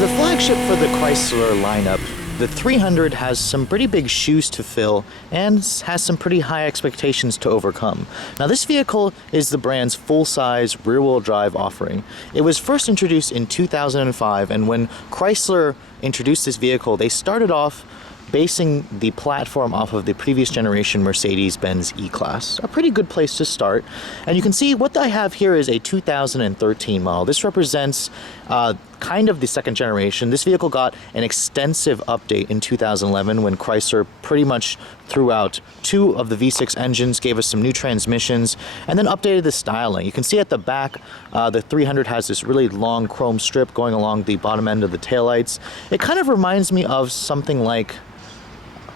the flagship for the Chrysler lineup, the 300 has some pretty big shoes to fill and has some pretty high expectations to overcome. Now, this vehicle is the brand's full-size rear-wheel drive offering. It was first introduced in 2005, and when Chrysler introduced this vehicle, they started off basing the platform off of the previous generation Mercedes-Benz E-Class. A pretty good place to start. And you can see what I have here is a 2013 model. This represents kind of the second generation. This vehicle got an extensive update in 2011 when Chrysler pretty much threw out two of the V6 engines, gave us some new transmissions, and then updated the styling. You can see at the back, the 300 has this really long chrome strip going along the bottom end of the taillights. It kind of reminds me of something like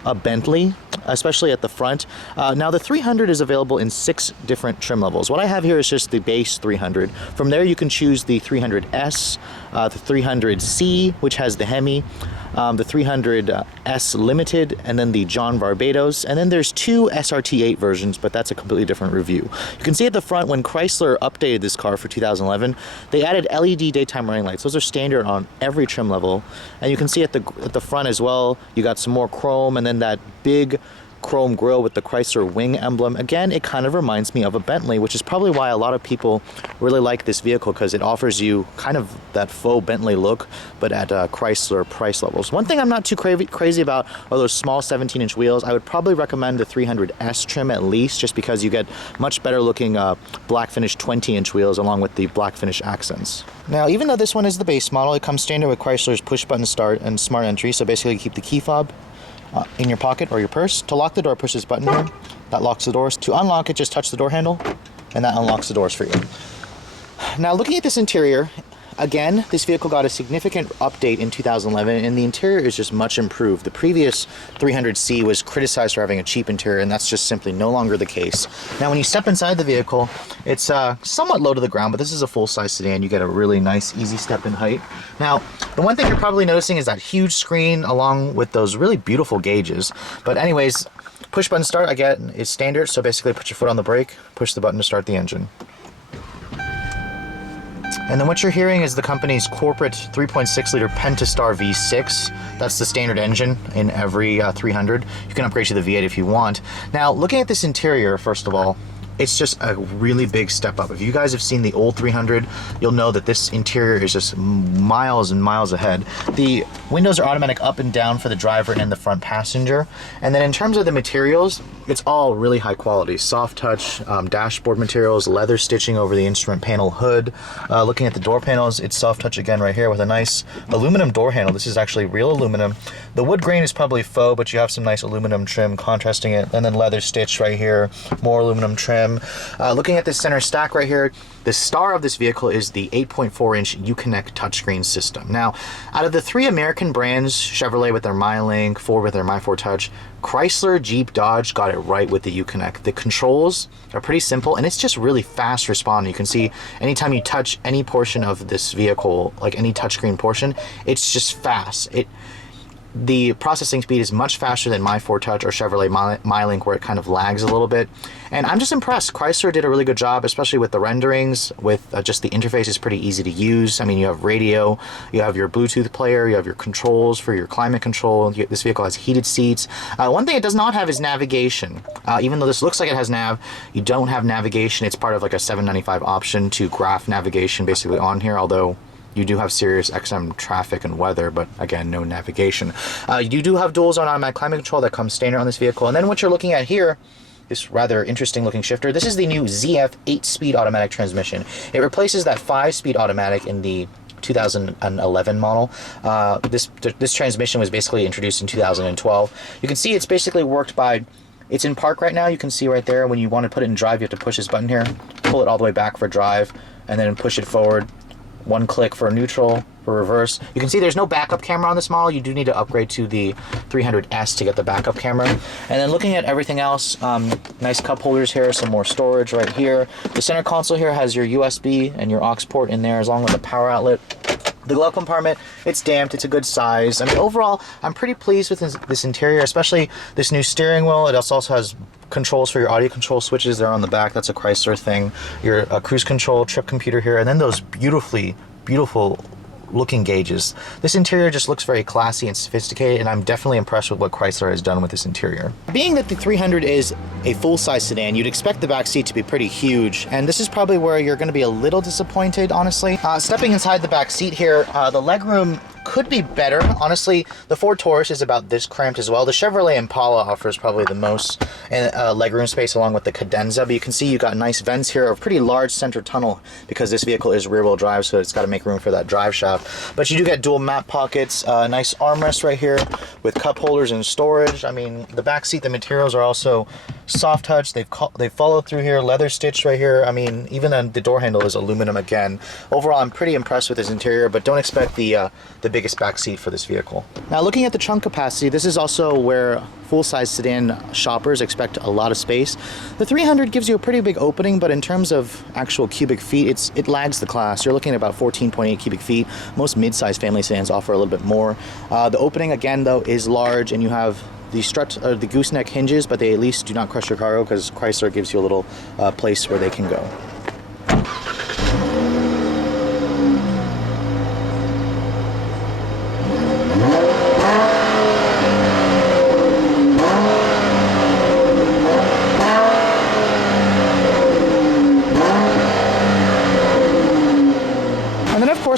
a Bentley, especially at the front. Now the 300 is available in 6 different trim levels. What I have here is just the base 300. From there you can choose the 300S, the 300C, which has the Hemi, the 300S Limited, and then the John Barbados, and then there's 2 SRT8 versions, but that's a completely different review. You can see at the front, when Chrysler updated this car for 2011, they added LED daytime running lights. Those are standard on every trim level, and you can see at the front as well, you got some more chrome, and then that big chrome grille with the Chrysler wing emblem. Again, it kind of reminds me of a Bentley, which is probably why a lot of people really like this vehicle, because it offers you kind of that faux Bentley look, but at Chrysler price levels. One thing I'm not too crazy about are those small 17-inch wheels. I would probably recommend the 300S trim at least, just because you get much better looking black finish 20-inch wheels along with the black finish accents. Now, even though this one is the base model, it comes standard with Chrysler's push button start and smart entry, so basically you keep the key fob in your pocket or your purse. To lock the door, push this button here. That locks the doors. To unlock it, just touch the door handle, and that unlocks the doors for you. Now, looking at this interior, again, this vehicle got a significant update in 2011, and the interior is just much improved. The previous 300C was criticized for having a cheap interior, and that's just simply no longer the case. Now, when you step inside the vehicle, it's somewhat low to the ground, but this is a full-size sedan. You get a really nice, easy step in height. Now, the one thing you're probably noticing is that huge screen along with those really beautiful gauges. But anyways, push button start, again, is standard, so basically put your foot on the brake, push the button to start the engine. And then what you're hearing is the company's corporate 3.6-liter Pentastar V6. That's the standard engine in every 300. You can upgrade to the V8 if you want. Now, looking at this interior, first of all, it's just a really big step up. If you guys have seen the old 300, you'll know that this interior is just miles and miles ahead. The windows are automatic up and down for the driver and the front passenger. And then in terms of the materials, it's all really high quality. Soft touch, dashboard materials, leather stitching over the instrument panel hood. Looking at the door panels, it's soft touch again right here with a nice aluminum door handle. This is actually real aluminum. The wood grain is probably faux, but you have some nice aluminum trim contrasting it. And then leather stitch right here, more aluminum trim. Looking at this center stack right here, the star of this vehicle is the 8.4-inch Uconnect touchscreen system. Now, out of the 3 American brands, Chevrolet with their MyLink, Ford with their My4Touch, Chrysler, Jeep, Dodge got it right with the Uconnect. The controls are pretty simple, and it's just really fast responding. You can see anytime you touch any portion of this vehicle, like any touchscreen portion, it's just fast. The processing speed is much faster than My4Touch or Chevrolet MyLink, where it kind of lags a little bit. And I'm just impressed. Chrysler did a really good job, especially with the renderings, with just the interface is pretty easy to use. I mean, you have radio, you have your Bluetooth player, you have your controls for your climate control. This vehicle has heated seats. One thing it does not have is navigation. Even though this looks like it has nav, you don't have navigation. It's part of like a $795 option to graph navigation basically on here, although you do have Sirius XM traffic and weather, but again, no navigation. You do have dual zone automatic climate control that comes standard on this vehicle. And then what you're looking at here, this rather interesting looking shifter, this is the new ZF 8-speed automatic transmission. It replaces that 5-speed automatic in the 2011 model. This transmission was basically introduced in 2012. You can see it's basically worked by, it's in park right now. You can see right there, when you want to put it in drive, you have to push this button here, pull it all the way back for drive, and then push it forward. One click for neutral, for reverse. You can see there's no backup camera on this model. You do need to upgrade to the 300S to get the backup camera. And then looking at everything else, nice cup holders here, some more storage right here. The center console here has your USB and your aux port in there, along with a power outlet. The glove compartment, it's damped, it's a good size. I mean, overall, I'm pretty pleased with this interior, especially this new steering wheel. It also has controls for your audio control switches there on the back. That's a Chrysler thing. Your cruise control, trip computer here, and then those beautiful looking gauges. This interior just looks very classy and sophisticated, and I'm definitely impressed with what Chrysler has done with this interior. Being that the 300 is a full-size sedan, you'd expect the back seat to be pretty huge, and this is probably where you're going to be a little disappointed, honestly. Stepping inside the back seat here, the legroom could be better. Honestly, the Ford Taurus is about this cramped as well. The Chevrolet Impala offers probably the most legroom space along with the Cadenza, but you can see you got nice vents here, a pretty large center tunnel because this vehicle is rear-wheel drive, so it's got to make room for that drive shaft. But you do get dual map pockets, nice armrest right here with cup holders and storage. I mean, the back seat, the materials are also soft touch. They've followed through here, leather stitched right here. I mean, even the door handle is aluminum again. Overall, I'm pretty impressed with this interior, but don't expect the biggest back seat for this vehicle. Now, looking at the trunk capacity, this is also where full-size sedan shoppers expect a lot of space. The 300 gives you a pretty big opening, but in terms of actual cubic feet, it lags the class. You're looking at about 14.8 cubic feet. Most mid-size family sedans offer a little bit more. The opening, again, though, is large, and you have the strut or the gooseneck hinges, but they at least do not crush your cargo because Chrysler gives you a little place where they can go.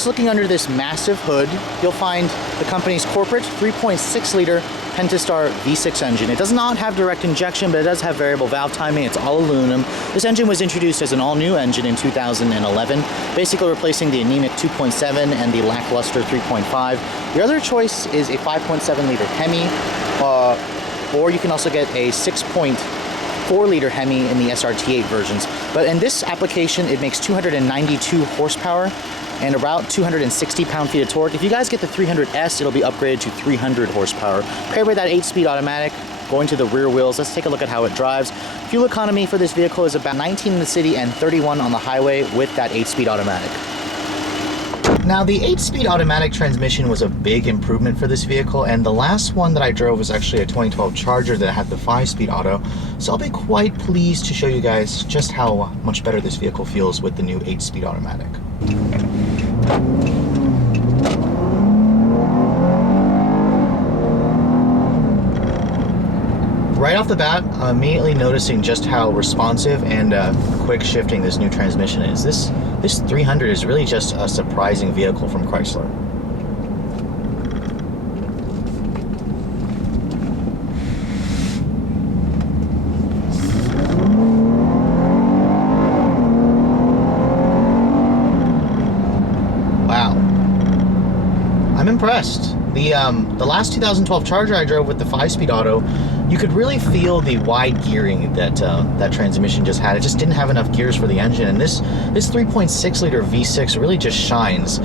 Looking under this massive hood, you'll find the company's corporate 3.6 liter Pentastar V6 engine. It does not have direct injection, but it does have variable valve timing. It's all aluminum. This engine was introduced as an all-new engine in 2011, basically replacing the anemic 2.7 and the lackluster 3.5. Your other choice is a 5.7 liter Hemi, or you can also get a 6.4 liter Hemi in the SRT8 versions. But in this application, it makes 292 horsepower and about 260 pound-feet of torque. If you guys get the 300S, it'll be upgraded to 300 horsepower. Paired with that 8-speed automatic, going to the rear wheels, let's take a look at how it drives. Fuel economy for this vehicle is about 19 in the city and 31 on the highway with that 8-speed automatic. Now, the 8-speed automatic transmission was a big improvement for this vehicle, and the last one that I drove was actually a 2012 Charger that had the 5-speed auto, so I'll be quite pleased to show you guys just how much better this vehicle feels with the new 8-speed automatic. Right off the bat, I'm immediately noticing just how responsive and quick shifting this new transmission is. This 300 is really just a surprising vehicle from Chrysler. Wow. I'm impressed. The last 2012 Charger I drove with the 5-speed auto, you could really feel the wide gearing that that transmission just had. It just didn't have enough gears for the engine, and this 3.6 liter V6 really just shines.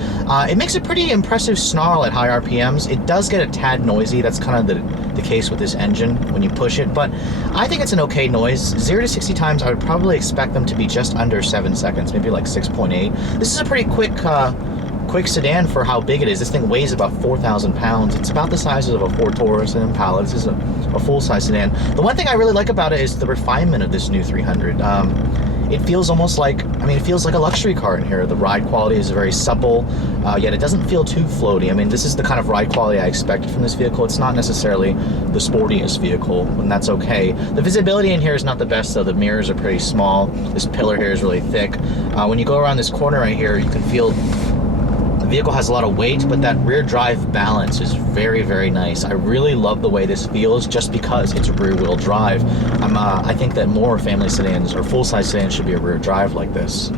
It makes a pretty impressive snarl at high RPMs. It does get a tad noisy. That's kind of the case with this engine when you push it, but I think it's an okay noise. 0 to 60 times, I would probably expect them to be just under 7 seconds, maybe like 6.8. This is a pretty quick sedan for how big it is. This thing weighs about 4,000 pounds. It's about the size of a Ford Taurus and Impala. This is a full-size sedan. The one thing I really like about it is the refinement of this new 300. It feels almost like, it feels like a luxury car in here. The ride quality is very supple, yet it doesn't feel too floaty. This is the kind of ride quality I expected from this vehicle. It's not necessarily the sportiest vehicle, and that's okay. The visibility in here is not the best, though. The mirrors are pretty small. This pillar here is really thick. When you go around this corner right here, you can feel the vehicle has a lot of weight, but that rear drive balance is very, very nice. I really love the way this feels just because it's rear wheel drive. I think that more family sedans or full-size sedans should be a rear drive like this.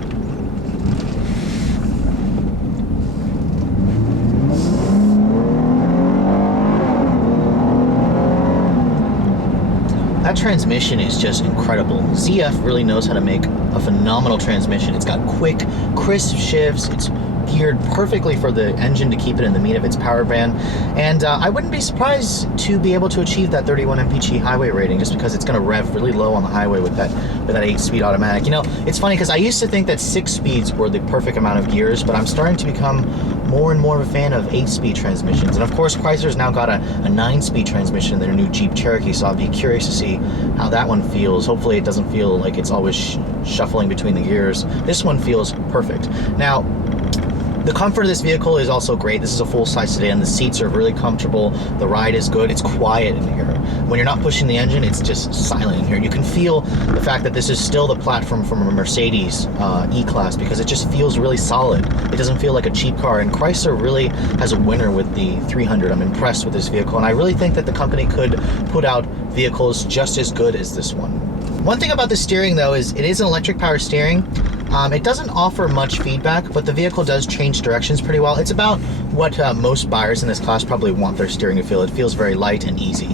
That transmission is just incredible. ZF really knows how to make a phenomenal transmission. It's got quick, crisp shifts. It's geared perfectly for the engine to keep it in the meat of its power band, and I wouldn't be surprised to be able to achieve that 31 mpg highway rating, just because it's going to rev really low on the highway with that 8-speed automatic. It's funny because I used to think that 6 speeds were the perfect amount of gears, but I'm starting to become more and more of a fan of 8-speed transmissions. And of course, Chrysler's now got a 9-speed transmission in their new Jeep Cherokee, so I'll be curious to see how that one feels. Hopefully it doesn't feel like it's always shuffling between the gears. This one feels perfect. Now, The comfort of this vehicle is also great. This is a full-size sedan. The seats are really comfortable. The ride is good. It's quiet in here. When you're not pushing the engine, it's just silent in here. You can feel the fact that this is still the platform from a Mercedes E-Class because it just feels really solid. It doesn't feel like a cheap car, and Chrysler really has a winner with the 300. I'm impressed with this vehicle, and I really think that the company could put out vehicles just as good as this one. One thing about the steering though is it is an electric power steering. It doesn't offer much feedback, but the vehicle does change directions pretty well. It's about what most buyers in this class probably want their steering to feel. It feels very light and easy.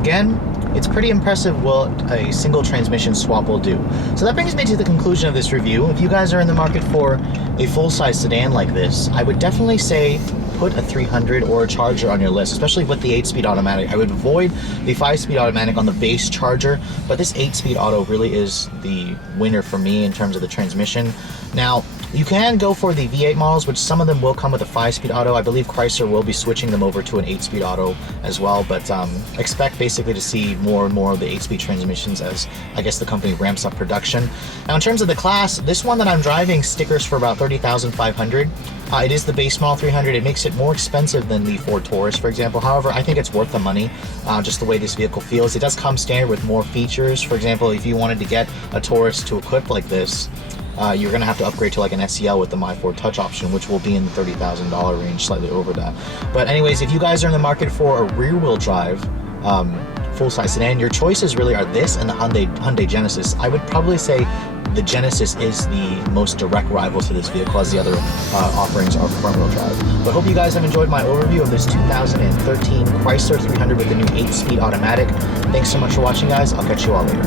Again, it's pretty impressive what a single transmission swap will do. So that brings me to the conclusion of this review. If you guys are in the market for a full-size sedan like this, I would definitely say put a 300 or a Charger on your list, especially with the 8-speed automatic. I would avoid the 5-speed automatic on the base Charger, but this 8-speed auto really is the winner for me in terms of the transmission. Now, you can go for the V8 models, which some of them will come with a 5-speed auto. I believe Chrysler will be switching them over to an 8-speed auto as well, but expect basically to see more and more of the 8-speed transmissions as, I guess, the company ramps up production. Now, in terms of the class, this one that I'm driving stickers for about $30,500. It is the base model 300. It makes it more expensive than the Ford Taurus, for example. However, I think it's worth the money, just the way this vehicle feels. It does come standard with more features. For example, if you wanted to get a Taurus to equip like this, you're going to have to upgrade to like an SEL with the My Ford Touch option, which will be in the $30,000 range, slightly over that. But anyways, if you guys are in the market for a rear-wheel drive full-size sedan, your choices really are this and the Hyundai Genesis. I would probably say the Genesis is the most direct rival to this vehicle, as the other offerings are front-wheel drive. But hope you guys have enjoyed my overview of this 2013 Chrysler 300 with the new 8-speed automatic. Thanks so much for watching, guys. I'll catch you all later.